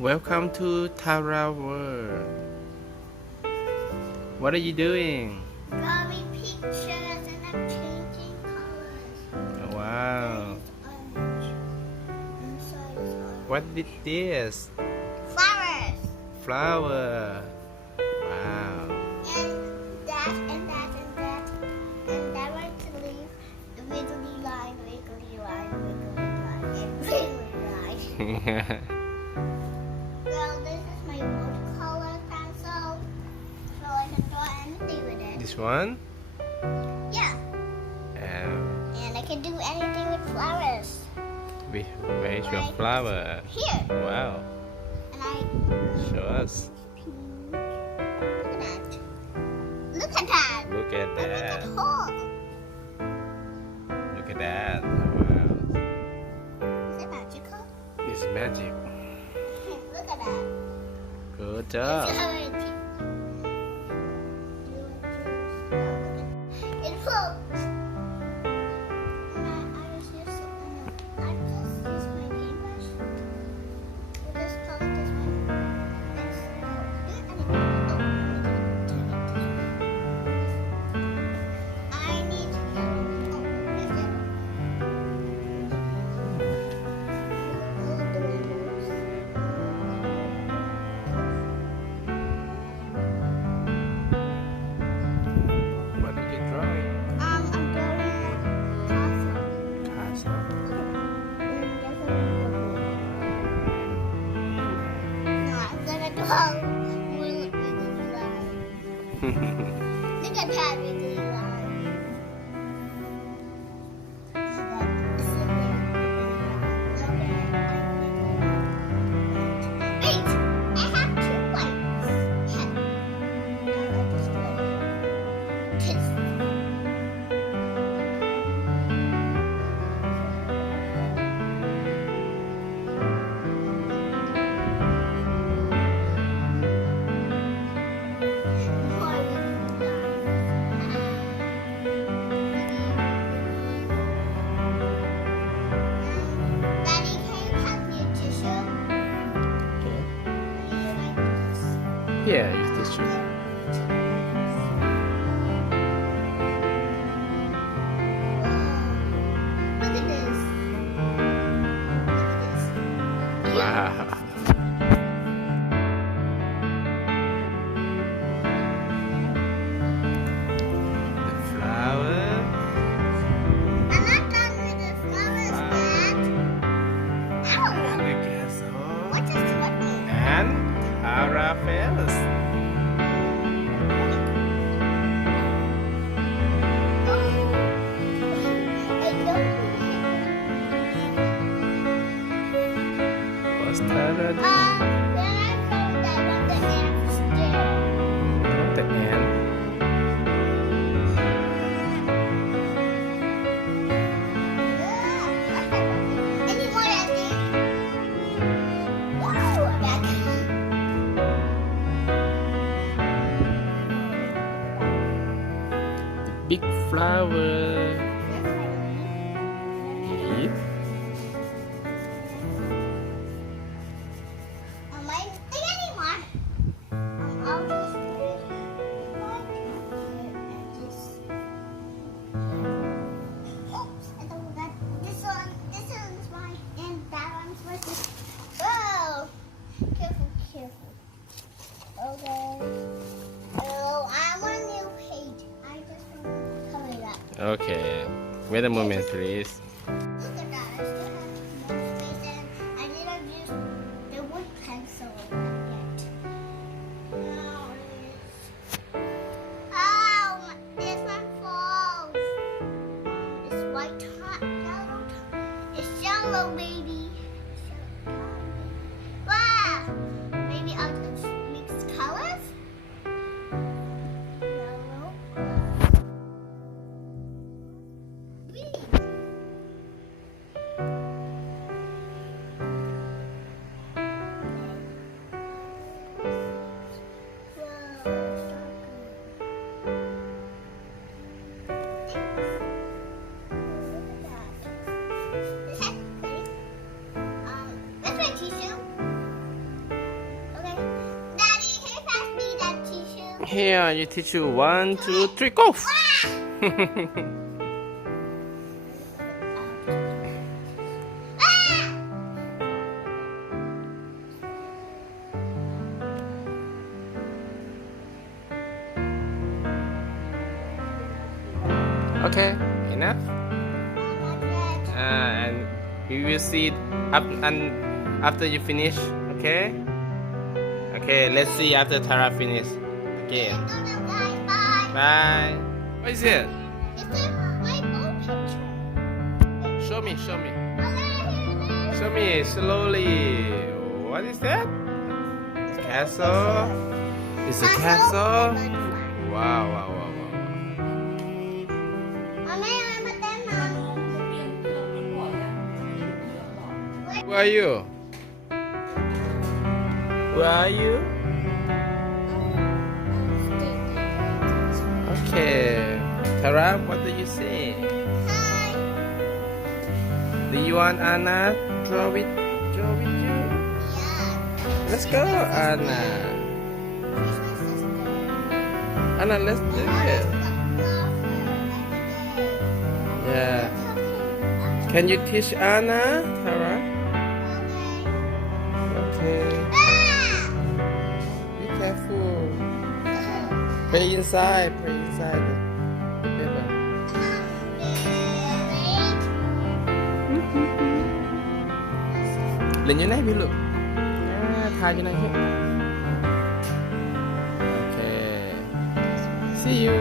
Welcome to Tara World. What are you doing? Drawing pictures and I'm changing colors. Wow. Orange. Inside is orange. What is this? Flowers. Flower. Wow. And that and that and that. And I want to leave the wiggly line, wiggly line, wiggly line, and wiggly line. Well, this is my watercolor pencil, so I can draw anything with it. This one? Yeah. And I can do anything with flowers. Where's your flower? Here. Wow. And I Show us. pink. Look at that. Look at Look at that. the hole. Look at that. Wow. Is it magical? It's magic. Look at that. Good It's job. covered in pink. It floats. I just use my paintbrush. We'll just color this one. Let's do it. I need here's it. What are you drawing? I'm drawing a castle. Castle. No, I'm gonna draw wiggly line. Look at that wiggly line. Wait, I have 2 points. Kiss. Daddy, can you pass me a tissue? Okay. You like this? Yeah, use tissue. Look at this. Look at this. Wow. The flower. I'm not done with the flowers yet. And Ow! the castle. What is happening? And Tara Fells. What's Tara doing? Then I know that when the ants there. The ant. Any more ending? Wow, back. The big flower. Leaf. Am I think anymore? I'll just put one here and just. Oops, I don't got this one. This one's mine, and that one's for this. Whoa! Careful, careful. Okay. Oh, I want a new page. I just want to cover it up. Okay. Wait a moment, please. Look at that. I still have more space, and I didn't use the wood pencil yet. Now it is. Oh, this one falls. It's white top, yellow top. It's yellow, baby. Wow. Maybe I'll just mix colors. Yellow. Green. Here, you teach you 1, 2, 3, go! Okay, enough. And we will see up and after you finish. Okay. Okay. Let's see after Tara finish. Again. Bye. What is it? It's my own picture. Show me. Show me. Show me slowly. What is that? Castle. It's a castle. Wow. Wow. Wow. Wow. Where are you? Where are you? Okay. Tara, what do you say? Hi. Do you want Anna draw with you? Yeah. Let's go, Anna. She's my sister. Anna, let's do it. Yeah. Can you teach Anna, Tara? Okay. Be careful. Play inside the paper. Lên dưới này biết luôn. Thả dưới này hết. Okay. See you.